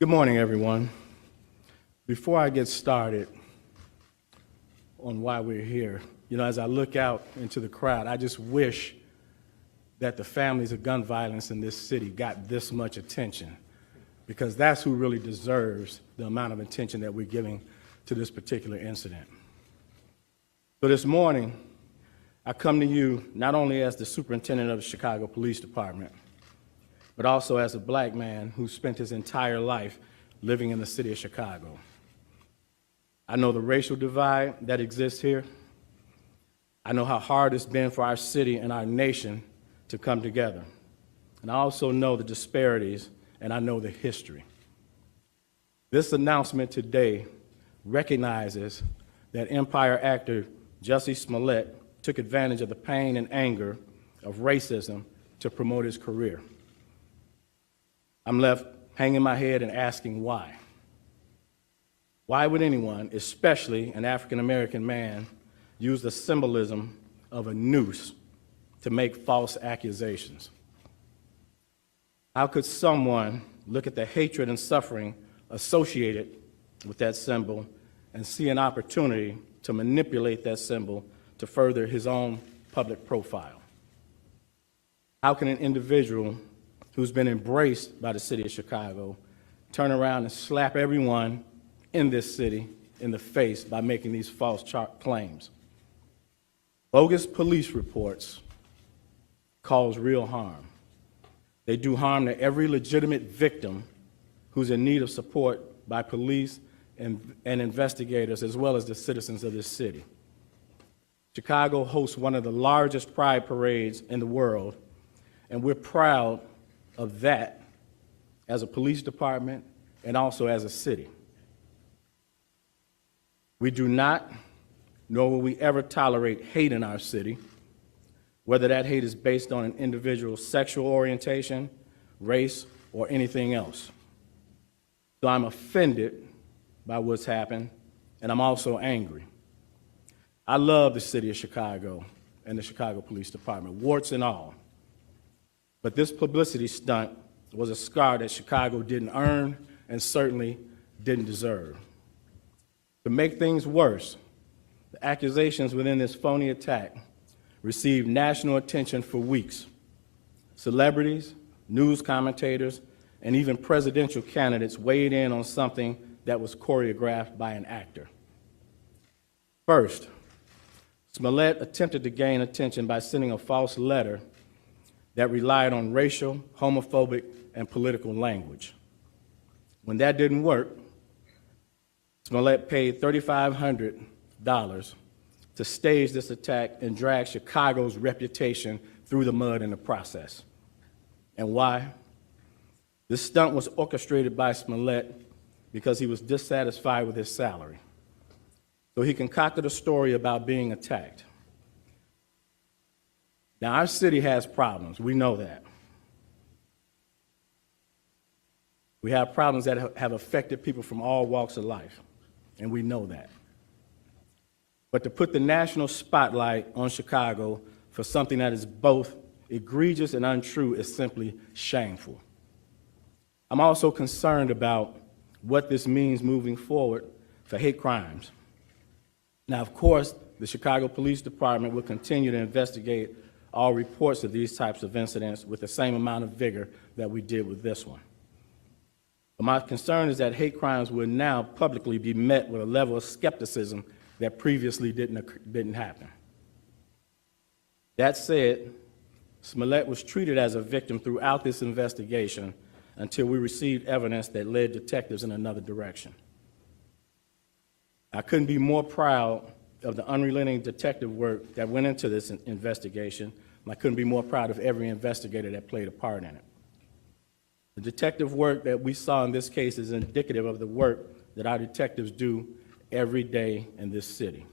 Good morning, everyone. Before I get started on why we're here, as I look out into the crowd, I just wish that the families of gun violence in this city got this much attention, because that's who really deserves the amount of attention that we're giving to this particular incident. So this morning, I come to you not only as the superintendent of the Chicago Police Department, but also as a black man who spent his entire life living in the city of Chicago. I know the racial divide that exists here. I know how hard it's been for our city and our nation to come together. And I also know the disparities, and I know the history. This announcement today recognizes that Empire actor Jussie Smollett took advantage of the pain and anger of racism to promote his career. I'm left hanging my head and asking why. Why would anyone, especially an African-American man, use the symbolism of a noose to make false accusations? How could someone look at the hatred and suffering associated with that symbol and see an opportunity to manipulate that symbol to further his own public profile? How can an individual who's been embraced by the city of Chicago turn around and slap everyone in this city in the face by making these false claims? Bogus police reports cause real harm. They do harm to every legitimate victim who's in need of support by police and investigators, as well as the citizens of this city. Chicago hosts one of the largest pride parades in the world, and we're proud of that as a police department and also as a city. We do not, nor will we ever tolerate hate in our city, whether that hate is based on an individual's sexual orientation, race, or anything else. So I'm offended by what's happened, and I'm also angry. I love the city of Chicago and the Chicago Police Department, warts and all. But this publicity stunt was a scar that Chicago didn't earn and certainly didn't deserve. To make things worse, the accusations within this phony attack received national attention for weeks. Celebrities, news commentators, and even presidential candidates weighed in on something that was choreographed by an actor. First, Smollett attempted to gain attention by sending a false letter that relied on racial, homophobic, and political language. When that didn't work, Smollett paid $3,500 to stage this attack and drag Chicago's reputation through the mud in the process. And why? This stunt was orchestrated by Smollett because he was dissatisfied with his salary. So he concocted a story about being attacked. Now, our city has problems. We know that. We have problems that have affected people from all walks of life, and we know that. But to put the national spotlight on Chicago for something that is both egregious and untrue is simply shameful. I'm also concerned about what this means moving forward for hate crimes. Now, of course, the Chicago Police Department will continue to investigate all reports of these types of incidents with the same amount of vigor that we did with this one. But my concern is that hate crimes will now publicly be met with a level of skepticism that previously didn't happen. That said, Smollett was treated as a victim throughout this investigation until we received evidence that led detectives in another direction. I couldn't be more proud of the unrelenting detective work that went into this investigation, and I couldn't be more proud of every investigator that played a part in it. The detective work that we saw in this case is indicative of the work that our detectives do every day in this city.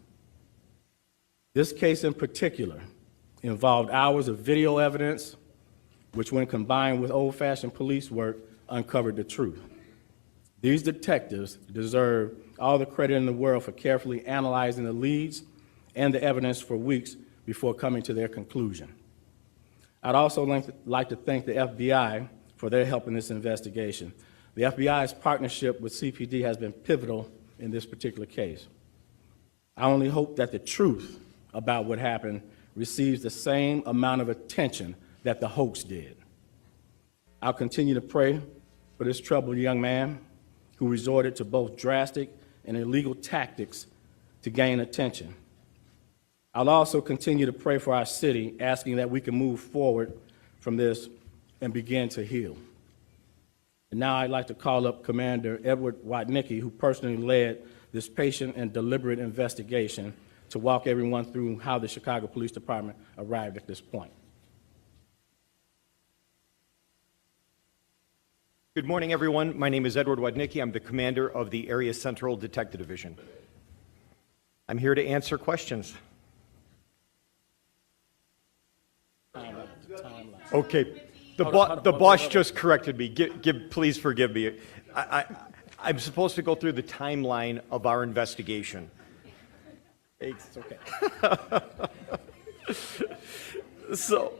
This case in particular involved hours of video evidence, which when combined with old-fashioned police work, uncovered the truth. These detectives deserve all the credit in the world for carefully analyzing the leads and the evidence for weeks before coming to their conclusion. I'd also like to thank the FBI for their help in this investigation. The FBI's partnership with CPD has been pivotal in this particular case. I only hope that the truth about what happened receives the same amount of attention that the hoax did. I'll continue to pray for this troubled young man who resorted to both drastic and illegal tactics to gain attention. I'll also continue to pray for our city, asking that we can move forward from this and begin to heal. And now I'd like to call up Commander Edward Watnicki, who personally led this patient and deliberate investigation, to walk everyone through how the Chicago Police Department arrived at this point. Good morning, everyone. My name is Edward Watnicki. I'm the commander of the Area Central Detective Division. I'm here to answer questions. Okay, the boss just corrected me. Please forgive me. I'm supposed to go through the timeline of our investigation. It's okay. So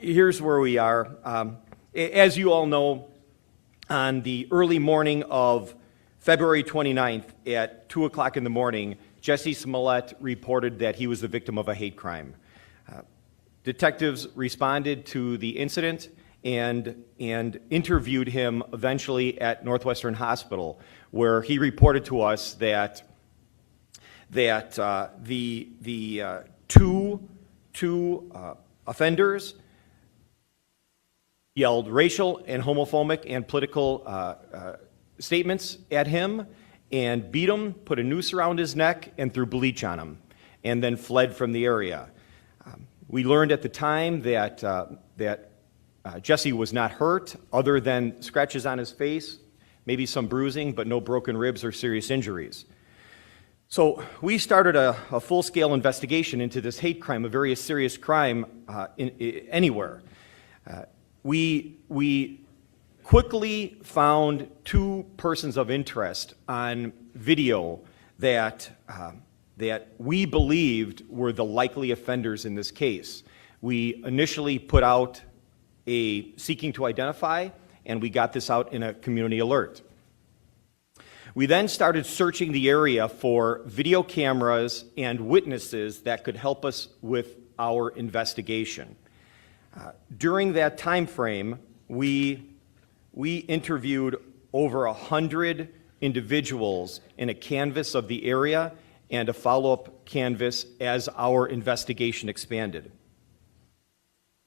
here's where we are. As you all know, on the early morning of February 29th at 2 o'clock in the morning, Jussie Smollett reported that he was the victim of a hate crime. Detectives responded to the incident and interviewed him eventually at Northwestern Hospital, where he reported to us that the two offenders yelled racial and homophobic and political statements at him and beat him, put a noose around his neck, and threw bleach on him, and then fled from the area. We learned at the time that Jussie was not hurt, other than scratches on his face, maybe some bruising, but no broken ribs or serious injuries. So we started a full-scale investigation into this hate crime, a very serious crime anywhere. We quickly found two persons of interest on video that we believed were the likely offenders in this case. We initially put out a seeking to identify, and we got this out in a community alert. We then started searching the area for video cameras and witnesses that could help us with our investigation. During that time frame, we interviewed over 100 individuals in a canvass of the area and a follow-up canvass as our investigation expanded.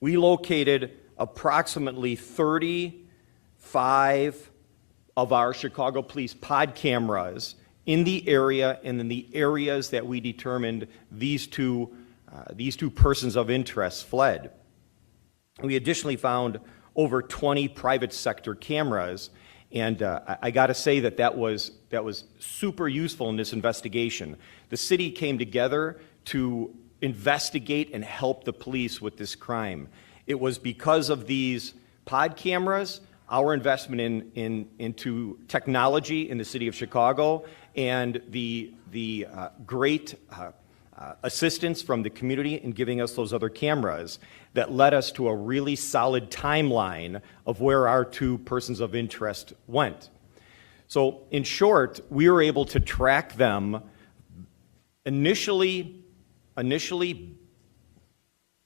We located approximately 35 of our Chicago Police pod cameras in the area and in the areas that we determined these two persons of interest fled. We additionally found over 20 private sector cameras, and I got to say that was super useful in this investigation. The city came together to investigate and help the police with this crime. It was because of these pod cameras, our investment into technology in the city of Chicago, and the great assistance from the community in giving us those other cameras that led us to a really solid timeline of where our two persons of interest went. So in short, we were able to track them initially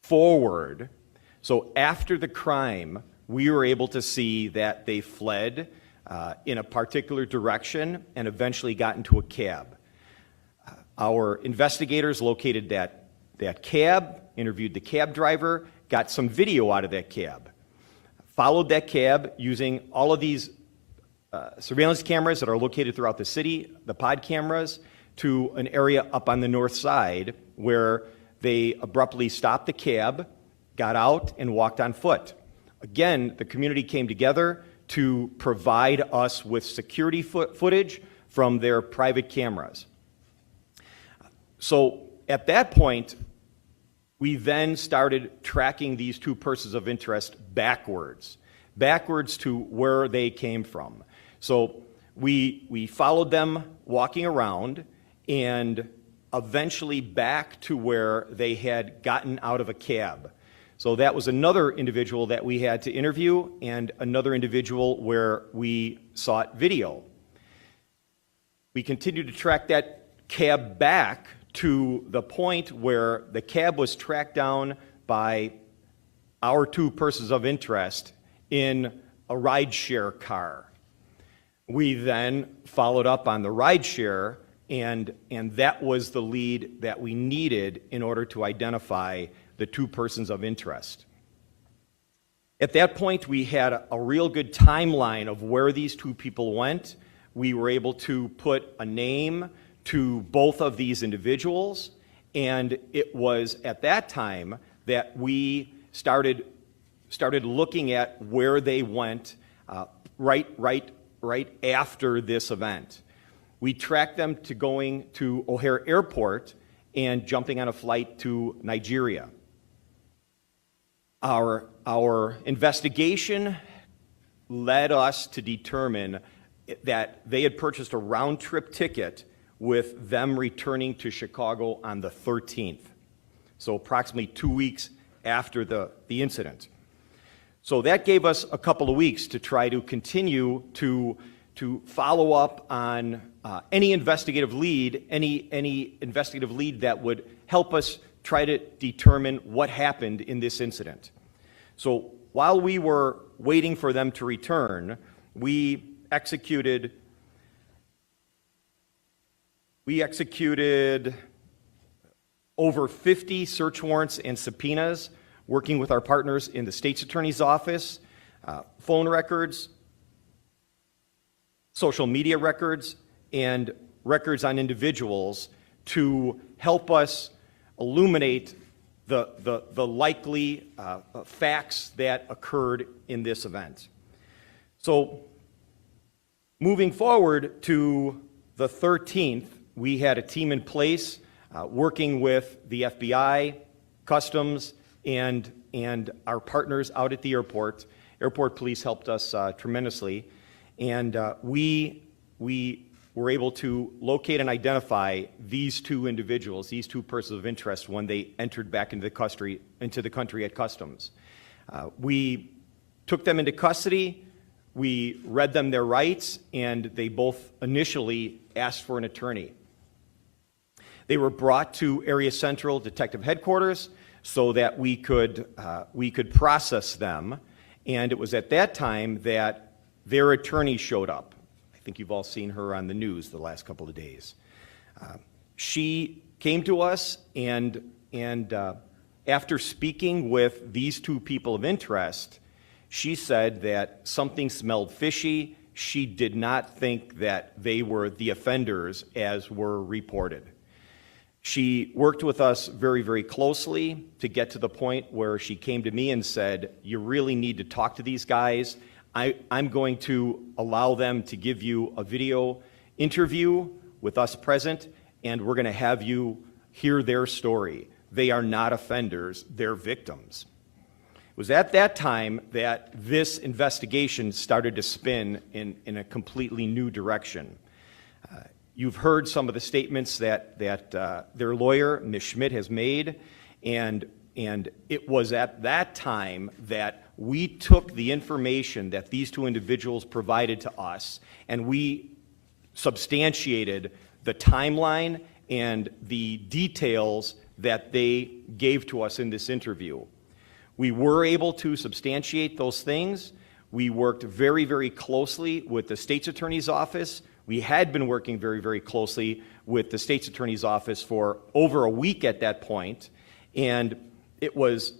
forward. So after the crime, we were able to see that they fled in a particular direction and eventually got into a cab. Our investigators located that cab, interviewed the cab driver, got some video out of that cab, followed that cab using all of these surveillance cameras that are located throughout the city, the pod cameras, to an area up on the north side where they abruptly stopped the cab, got out, and walked on foot. Again, the community came together to provide us with security footage from their private cameras. So at that point, we then started tracking these two persons of interest backwards to where they came from. So we followed them walking around and eventually back to where they had gotten out of a cab. So that was another individual that we had to interview and another individual where we sought video. We continued to track that cab back to the point where the cab was tracked down by our two persons of interest in a rideshare car. We then followed up on the rideshare, and that was the lead that we needed in order to identify the two persons of interest. At that point, we had a real good timeline of where these two people went. We were able to put a name to both of these individuals, and it was at that time that we started looking at where they went right after this event. We tracked them to going to O'Hare Airport and jumping on a flight to Nigeria. Our investigation led us to determine that they had purchased a round-trip ticket with them returning to Chicago on the 13th, so approximately 2 weeks after the incident. So that gave us a couple of weeks to try to continue to follow up on any investigative lead that would help us try to determine what happened in this incident. So while we were waiting for them to return, we executed over 50 search warrants and subpoenas, working with our partners in the state's attorney's office, phone records, social media records, and records on individuals to help us illuminate the likely facts that occurred in this event. So moving forward to the 13th, we had a team in place working with the FBI, Customs, and our partners out at the airport. Airport police helped us tremendously, and we were able to locate and identify these two individuals, these two persons of interest, when they entered back into the country at Customs. We took them into custody. We read them their rights, and they both initially asked for an attorney. They were brought to Area Central Detective Headquarters so that we could process them, and it was at that time that their attorney showed up. I think you've all seen her on the news the last couple of days. She came to us, and after speaking with these two people of interest, she said that something smelled fishy. She did not think that they were the offenders as were reported. She worked with us very, very closely to get to the point where she came to me and said, "You really need to talk to these guys. I'm going to allow them to give you a video interview with us present, and we're going to have you hear their story. They are not offenders, they're victims." It was at that time that this investigation started to spin in a completely new direction. You've heard some of the statements that their lawyer, Ms. Schmidt, has made, and it was at that time that we took the information that these two individuals provided to us, and we substantiated the timeline and the details that they gave to us in this interview. We were able to substantiate those things. We worked very, very closely with the state's attorney's office. We had been working very, very closely with the state's attorney's office for over a week at that point, and it was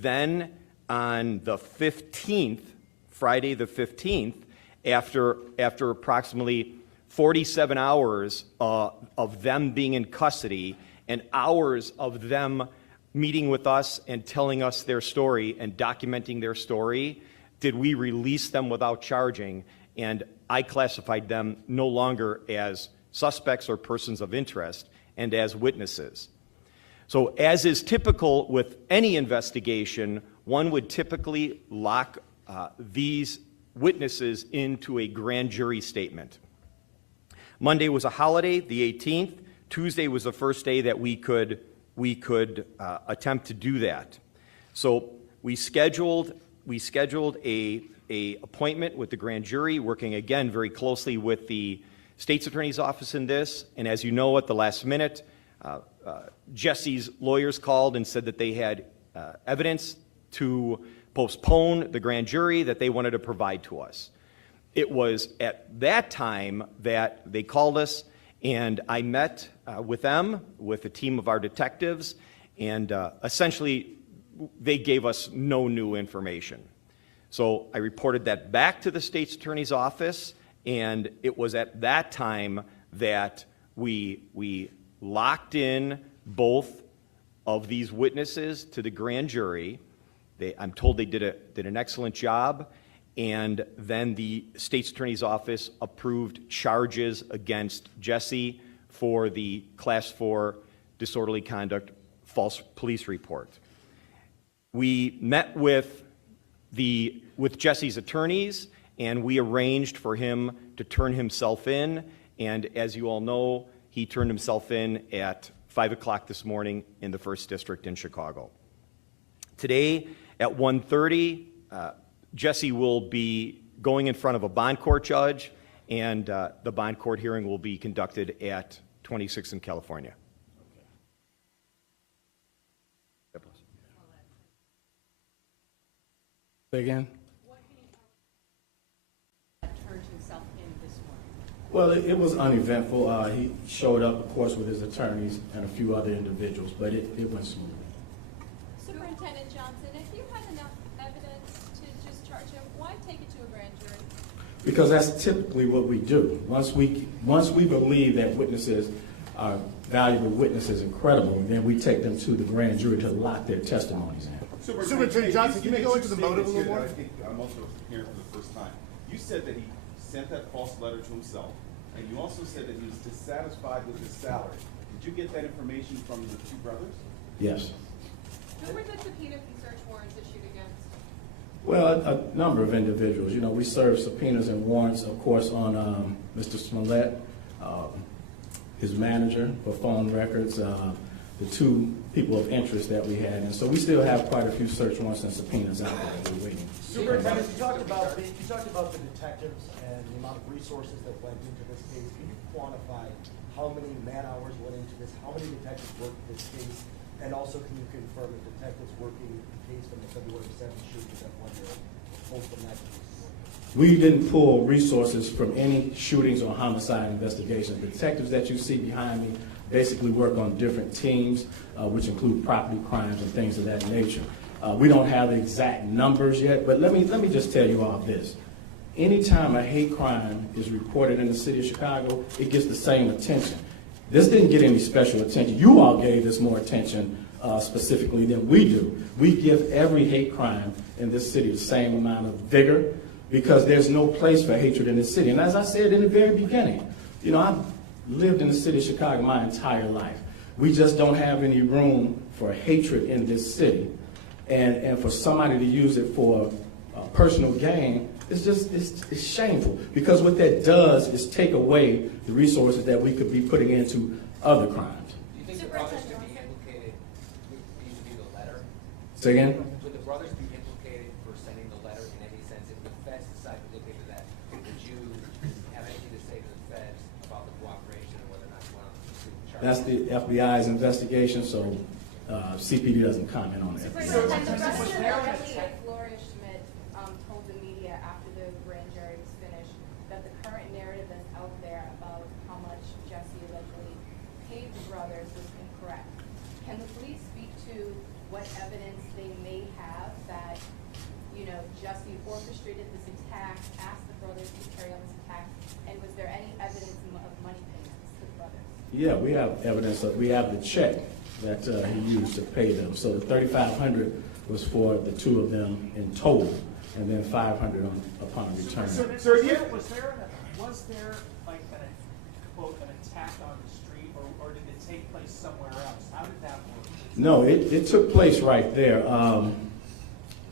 then on the 15th, Friday the 15th, after approximately 47 hours of them being in custody and hours of them meeting with us and telling us their story and documenting their story, did we release them without charging, and I classified them no longer as suspects or persons of interest and as witnesses. So as is typical with any investigation, one would typically lock these witnesses into a grand jury statement. Monday was a holiday, the 18th. Tuesday was the first day that we could attempt to do that. So we scheduled a appointment with the grand jury, working again very closely with the state's attorney's office in this. And as you know, at the last minute, Jussie's lawyers called and said that they had evidence to postpone the grand jury that they wanted to provide to us. It was at that time that they called us, and I met with them, with a team of our detectives, and essentially they gave us no new information. So I reported that back to the state's attorney's office, and it was at that time that we locked in both of these witnesses to the grand jury. I'm told they did an excellent job, and then the state's attorney's office approved charges against Jussie for the Class 4 disorderly conduct false police report. We met with Jussie's attorneys, and we arranged for him to turn himself in, and as you all know, he turned himself in at 5 o'clock this morning in the 1st District in Chicago. Today at 1:30, Jussie will be going in front of a bond court judge, and the bond court hearing will be conducted at 26th in California. Say again? What can you tell us turned himself in this morning? Well, it was uneventful. He showed up, of course, with his attorneys and a few other individuals, but it went smoothly. Superintendent Johnson, if you had enough evidence to just charge him, why take it to a grand jury? Because that's typically what we do. Once we believe that witnesses are valuable witnesses and credible, then we take them to the grand jury to lock their testimonies in. Superintendent Johnson, can you go into the motive a little more? I think I'm also hearing for the first time. You said that he sent that false letter to himself, and you also said that he was dissatisfied with his salary. Did you get that information from the two brothers? Yes. Who were the subpoenas and search warrants issued against? Well, a number of individuals. You know, we serve subpoenas and warrants, of course, on Mr. Smollett, his manager for phone records, the two people of interest that we had. And so we still have quite a few search warrants and subpoenas out there that we're waiting. Superintendent, you talked about the detectives and the amount of resources that went into this case. Can you quantify how many man-hours went into this, how many detectives worked this case, and also can you confirm that detectives working the case from the February 7th shooting that one year pulled from that case? We didn't pull resources from any shootings or homicide investigations. The detectives that you see behind me basically work on different teams, which include property crimes and things of that nature. We don't have the exact numbers yet, but let me just tell you all this. Anytime a hate crime is reported in the city of Chicago, it gets the same attention. This didn't get any special attention. You all gave this more attention specifically than we do. We give every hate crime in this city the same amount of vigor because there's no place for hatred in this city. And as I said in the very beginning, you know, I've lived in the city of Chicago my entire life. We just don't have any room for hatred in this city. And for somebody to use it for personal gain, it's shameful. Because what that does is take away the resources that we could be putting into other crimes. Do you think the brothers could be implicated vis-a-vis the letter? Say again? Would the brothers be implicated for sending the letter in any sense? If the feds decide to look into that, would you have anything to say to the feds about the cooperation and whether or not you want to pursue charges? That's the FBI's investigation, so CPD doesn't comment on that. Superintendent, the president of Gloria Schmidt told the media after the grand jury was finished that the current narrative that's out there about how much Jussie allegedly paid the brothers was incorrect. Can the police speak to what evidence they may have that, you know, Jussie orchestrated this attack, asked the brothers to carry out this attack, and was there any evidence of money payments to the brothers? Yeah, we have evidence of, we have the check that he used to pay them. So the $3,500 was for the two of them in total, and then $500 upon return. Was there like quote an attack on the street, or did it take place somewhere else? How did that work? No, it took place right there.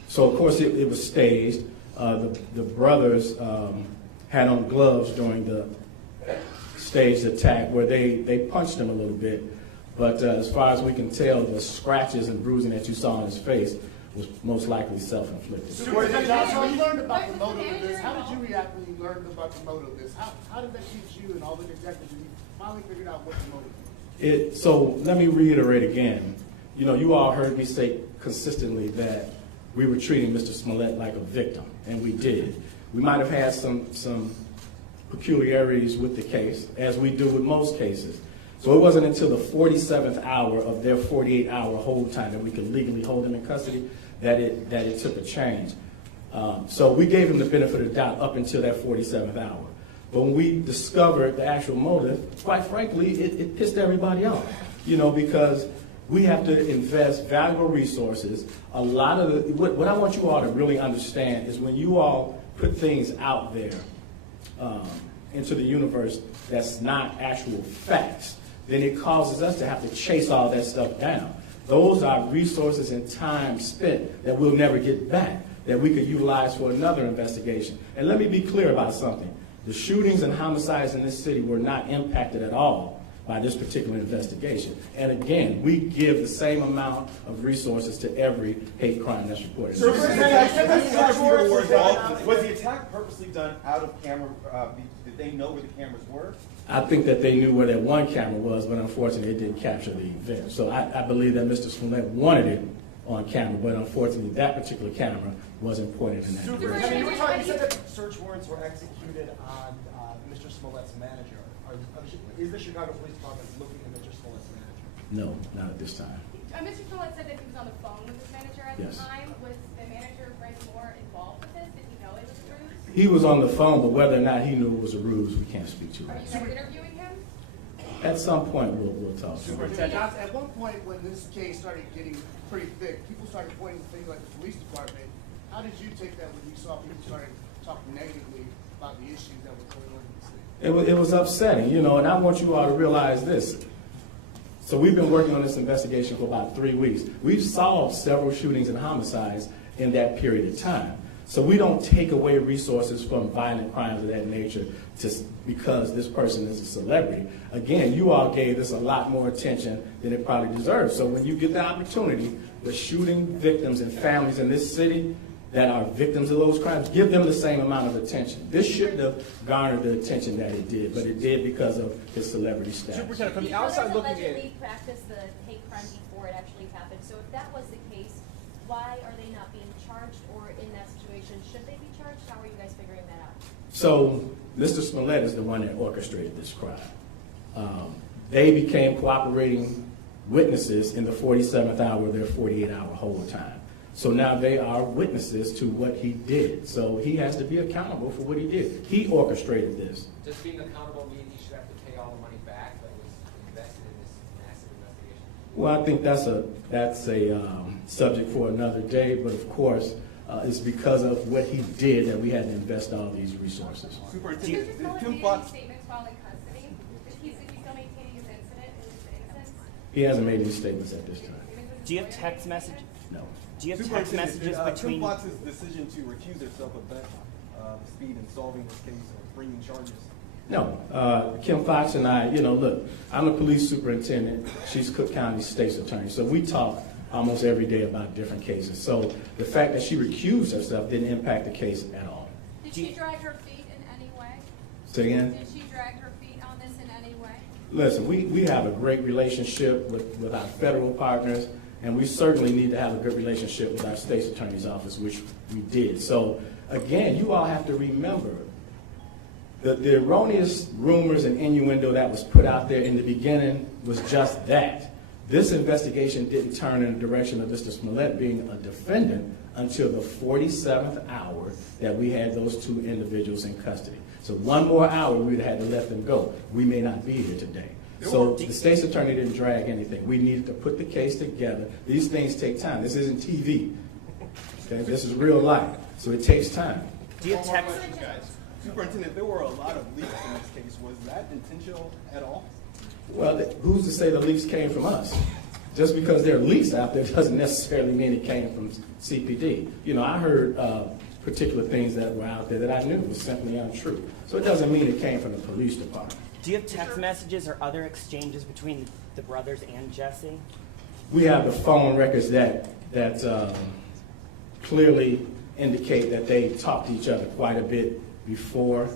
So of course it was staged. The brothers had on gloves during the staged attack where they punched him a little bit. But as far as we can tell, the scratches and bruising that you saw on his face was most likely self-inflicted. Superintendent Johnson, when you learned about the motive of this, how did you react when you learned about the motive of this? How did that teach you and all the detectives when you finally figured out what the motive was? So let me reiterate again. You know, you all heard me say consistently that we were treating Mr. Smollett like a victim, and we did. We might have had some peculiarities with the case, as we do with most cases. So it wasn't until the 47th hour of their 48-hour hold time that we could legally hold him in custody that it took a change. So we gave him the benefit of the doubt up until that 47th hour. But when we discovered the actual motive, quite frankly, it pissed everybody off, you know, because we have to invest valuable resources. A lot of what I want you all to really understand is when you all put things out there into the universe that's not actual facts, then it causes us to have to chase all that stuff down. Those are resources and time spent that we'll never get back, that we could utilize for another investigation. And let me be clear about something. The shootings and homicides in this city were not impacted at all by this particular investigation. And again, we give the same amount of resources to every hate crime that's reported. Was the attack purposely done out of camera? Did they know where the cameras were? I think that they knew where that one camera was, but unfortunately it didn't capture the event. So I believe that Mr. Smollett wanted it on camera, but unfortunately that particular camera wasn't pointed in that direction. Superintendent, you said that search warrants were executed on Mr. Smollett's manager. Is the Chicago Police Department looking at Mr. Smollett's manager? No, not at this time. Mr. Smollett said that he was on the phone with his manager at Yes. the time. Was the manager, Brent Moore, involved with this? Did he know it was a ruse? He was on the phone, but whether or not he knew it was a ruse, we can't speak to Are right you now. guys interviewing him? At some point, we'll talk. Superintendent Johnson, at one point when this case started getting pretty thick, people started pointing to things like the police department. How did you take that when you saw people started talking negatively about the issues that were going on in the city? It was upsetting, you know, and I want you all to realize this. So we've been working on this investigation for about 3 weeks. We've solved several shootings and homicides in that period of time. So we don't take away resources from violent crimes of that nature just because this person is a celebrity. Again, you all gave this a lot more attention than it probably deserves. So when you get the opportunity, the shooting victims and families in this city that are victims of those crimes, give them the same amount of attention. This shouldn't have garnered the attention that it did, but it did because of his celebrity status. Superintendent, from the He outside looking in. allegedly practiced the hate crime before it actually happened. So if that was the case, why are they not being charged? Or in that situation, should they be charged? How are you guys figuring that out? So Mr. Smollett is the one that orchestrated this crime. They became cooperating witnesses in the 47th hour of their 48-hour hold time. So now they are witnesses to what he did. So he has to be accountable for what he did. He orchestrated this. Does being accountable mean he should have to pay all the money back that was invested in this massive investigation? Well, I think that's a subject for another day, but of course, it's because of what he did that we had to invest all these resources. Did Superintendent, Mr. Smollett Tim made any Fox. statements while in custody? Is he still maintaining his innocence? He hasn't made any statements at this time. Do you have text message? No. Do you have text messages Tim between? Fox's decision to recuse herself of that speed in solving this case or bringing charges. No, Kim Fox and I, look, I'm the police superintendent. She's Cook County State's attorney. So we talk almost every day about different cases. So the fact that she recused herself didn't impact the case at all. Did she drag her feet in any way? Say again? Did she drag her feet on this in any way? Listen, we have a great relationship with our federal partners, and we certainly need to have a good relationship with our state's attorney's office, which we did. So again, you all have to remember that the erroneous rumors and innuendo that was put out there in the beginning was just that. This investigation didn't turn in the direction of Mr. Smollett being a defendant until the 47th hour that we had those two individuals in custody. So one more hour, we would have had to let them go. We may not be here today. So the state's attorney didn't drag anything. We needed to put the case together. These things take time. This isn't TV. Okay? This is real life. So it takes time. Do you have text? Superintendent, there were a lot of leaks in this case. Was that intentional at all? Well, who's to say the leaks came from us? Just because there are leaks out there doesn't necessarily mean it came from CPD. I heard particular things that were out there that I knew was simply untrue. So it doesn't mean it came from the police department. Do you have text messages or other exchanges between the brothers and Jussie? We have the phone records that clearly indicate that they talked to each other quite a bit before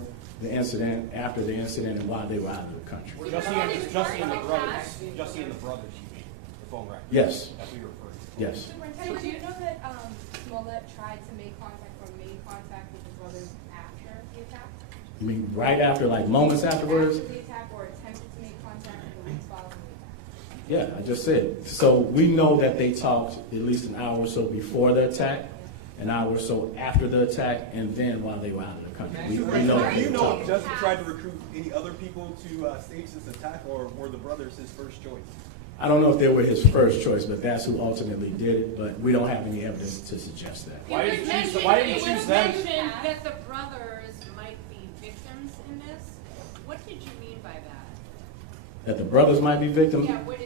the incident, after the incident, and while they were out of the country. Jussie and the brothers, you mean, the phone record? Yes, That's what you're referring to. yes. Superintendent, do you know that Smollett tried to make contact or made contact with his brothers after the attack? You mean right after, like moments afterwards? After the attack, or attempted to make contact in the weeks following the attack? Yeah, I just said. So we know that they talked at least an hour or so before the attack, an hour or so after the attack, and then while they were out of the country. We know that Do you they know if talked. Jussie tried to recruit any other people to stage this attack, or were the brothers his first choice? I don't know if they were his first choice, but that's who ultimately did it, but we don't have any evidence to suggest that. Why did you choose them? It was mentioned that the brothers might be victims in this. What did you mean by that? That the brothers might be victims? Yeah, were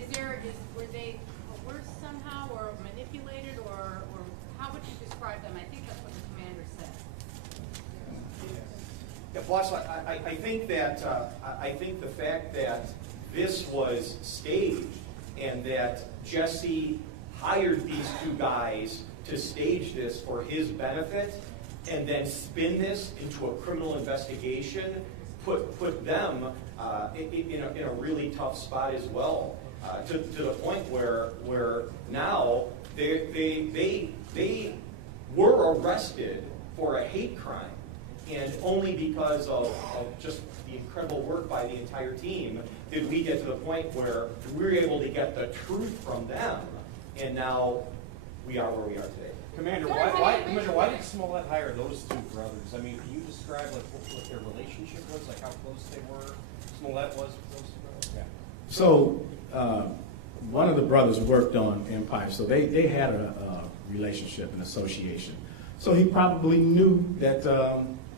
they coerced somehow or manipulated or how would you describe them? I think that's what the commander said. Yeah, boss, I think that, I think the fact that this was staged and that Jussie hired these two guys to stage this for his benefit and then spin this into a criminal investigation put them in a really tough spot as well, to the point where now they were arrested for a hate crime, and only because of just the incredible work by the entire team did we get to the point where we were able to get the truth from them, and now we are where we are today. Commander, why did Smollett hire those two brothers? I mean, can you describe like what their relationship was, like how close they were? Smollett was with those two brothers? Yeah. So, one of the brothers worked on Empire, so they had a relationship, an association. So he probably knew that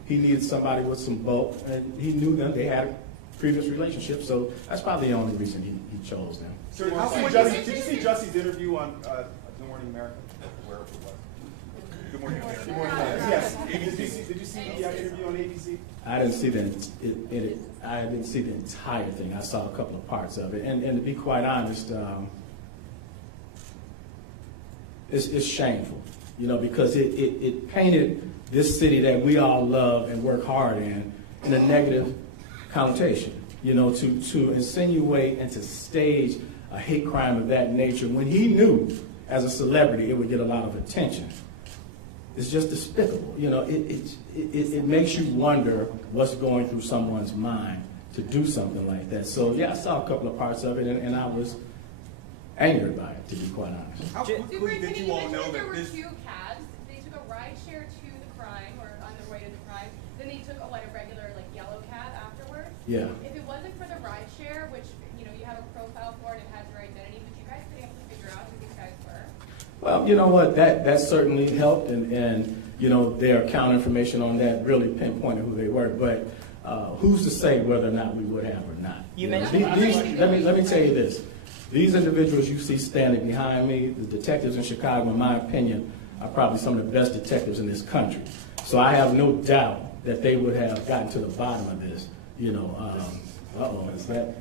he needed somebody with some bulk, and he knew them. They had a previous relationship, so that's probably the only reason he chose them. Sir, did you see Jussie's interview on Good Morning America? Wherever it was. Good Morning America. Good Morning America. Yes. Did you see the interview on ABC? I didn't see I didn't see the entire thing. I saw a couple of parts of it, and to be quite honest, it's shameful, because it painted this city that we all love and work hard in a negative connotation. To insinuate and to stage a hate crime of that nature when he knew as a celebrity it would get a lot of attention. It's just despicable. It makes you wonder what's going through someone's mind to do something like that. So yeah, I saw a couple of parts of it, and I was angered by it, to be quite honest. How quickly did you all know there that were this? two cabs. They took a ride share to the crime or on their way to the crime. Then they took a regular yellow cab afterwards. Yeah. If it wasn't for the ride share, which you have a profile for it and has their identity, would you guys be able to figure out who these guys were? Well, you know what? That certainly helped, and their account information on that really pinpointed who they were. But who's to say whether or not we would have or not? You mentioned- Let me tell you this. These individuals you see standing behind me, the detectives in Chicago, in my opinion, are probably some of the best detectives in this country. So I have no doubt that they would have gotten to the bottom of this. Is that?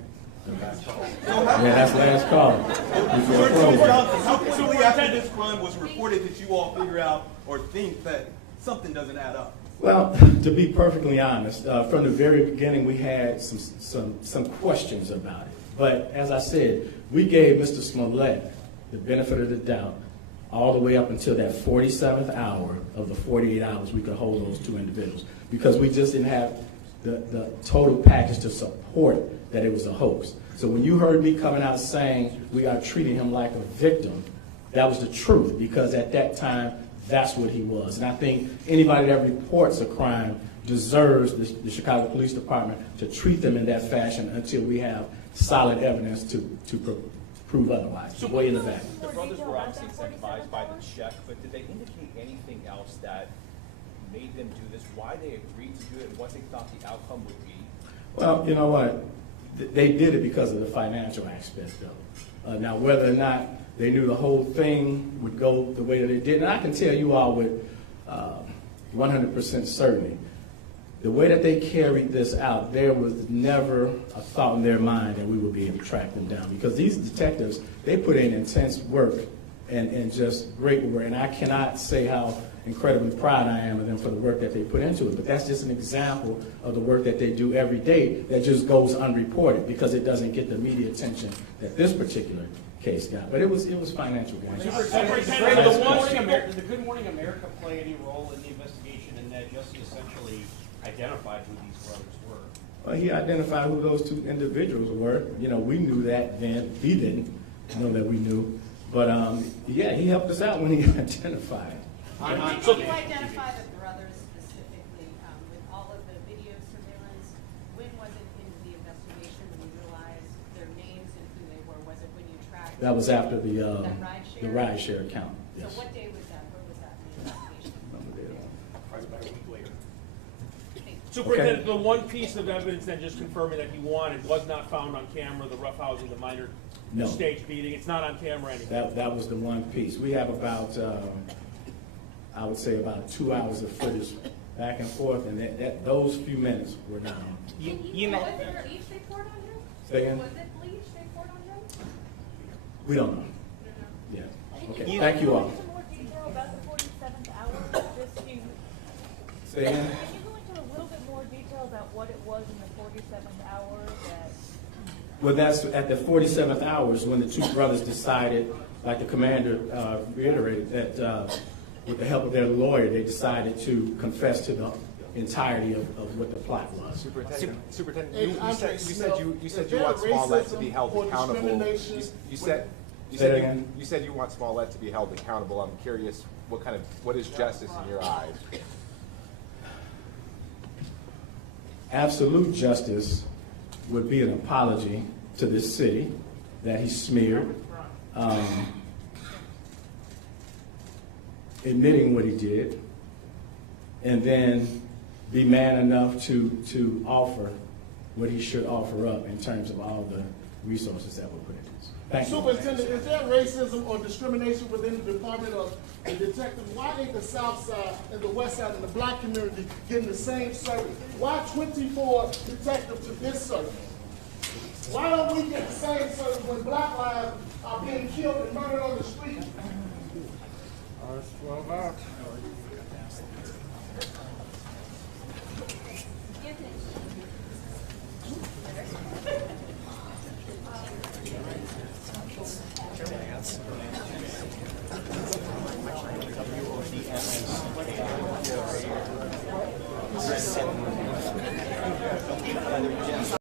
Yeah, that's last call. Before closing. How quickly after this crime was reported did you all figure out or think that something doesn't add up? Well, to be perfectly honest, from the very beginning we had some questions about it. But as I said, we gave Mr. Smollett the benefit of the doubt all the way up until that 47th hour of the 48 hours we could hold those two individuals, because we just didn't have the total package to support that it was a hoax. So when you heard me coming out saying we are treating him like a victim, that was the truth, because at that time, that's what he was. And I think anybody that reports a crime deserves the Chicago Police Department to treat them in that fashion until we have solid evidence to prove otherwise. So way in the back. The brothers were obviously incentivized by the check, but did they indicate anything else that made them do this, why they agreed to do it, and what they thought the outcome would be? Well, you know what? They did it because of the financial aspect of it. Now, whether or not they knew the whole thing would go the way that it did, and I can tell you all with 100% certainty, the way that they carried this out, there was never a thought in their mind that we would be able to track them down, because these detectives, they put in intense work and just great work. And I cannot say how incredibly proud I am of them for the work that they put into it. But that's just an example of the work that they do every day that just goes unreported because it doesn't get the media attention that this particular case got. But it was financial gain. Superintendent, did the Good Morning America play any role in the investigation in that Jussie essentially identified who these brothers were? Well, he identified who those two individuals were. You know, we knew that then. He didn't know that we knew. But yeah, he helped us out when he identified. When did you identify the brothers specifically, with all of the video surveillance? When was it in the investigation when you realized their names and who they were? Was it when you tracked? That was after the That rideshare? rideshare account. So Yes. what day was that? Where was that in the investigation? Probably about a week later. Thank you. Superintendent, the one piece of evidence then just confirming that he wanted was not found on camera, the roughhousing, the minor No. stage beating. It's not on camera anymore. That was the one piece. We have about, I would say about 2 hours of footage back and forth, and those few minutes were not on. You Was meant, there bleach they poured on him? Say again? Was it bleach they poured on him? We don't know. Yeah. Okay, thank you all. Can you go into more detail about the 47th hour? Just you, Say again? can you go into a little bit more detail about what it was in the 47th hour that? Well, that's at the 47th hours when the two brothers decided, like the commander reiterated, that with the help of their lawyer, they decided to confess to the entirety of what the plot was. Superintendent, Hey, you Andre, said you is said you there want Smollett to be racism held or accountable. discrimination Say that again? You said you want Smollett to be held accountable. I'm curious, what is justice in your eyes? Absolute justice would be an apology to this city that he smeared, admitting what he did, and then be man enough to offer what he should offer up in terms of all the resources that were put into this. Thank you. Superintendent, is there racism or discrimination within the Department of the Detectives? Why ain't the South Side and the West Side and the Black community getting the same service? Why 24 detectives to this service? Why don't we get the same service when Black lives are being killed and murdered on the street?